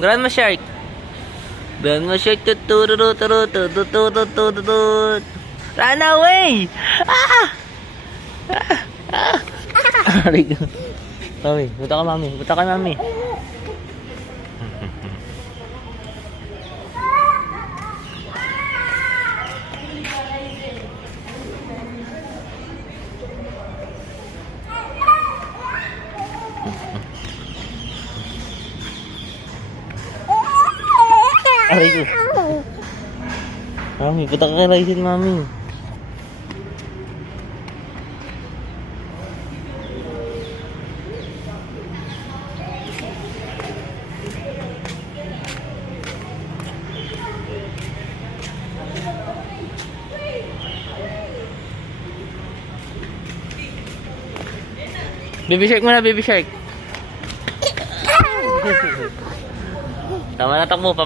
Grandma Shark. Grandma Shark. Tutututututututututut. Run away! Ah! Ah! Aray ko. Mami, buta ka mami. Buta ka mami. Aray ko. Mami, buta ka kay Ryzen mami. Baby shark muna, baby shark. Tama na, takbo pa.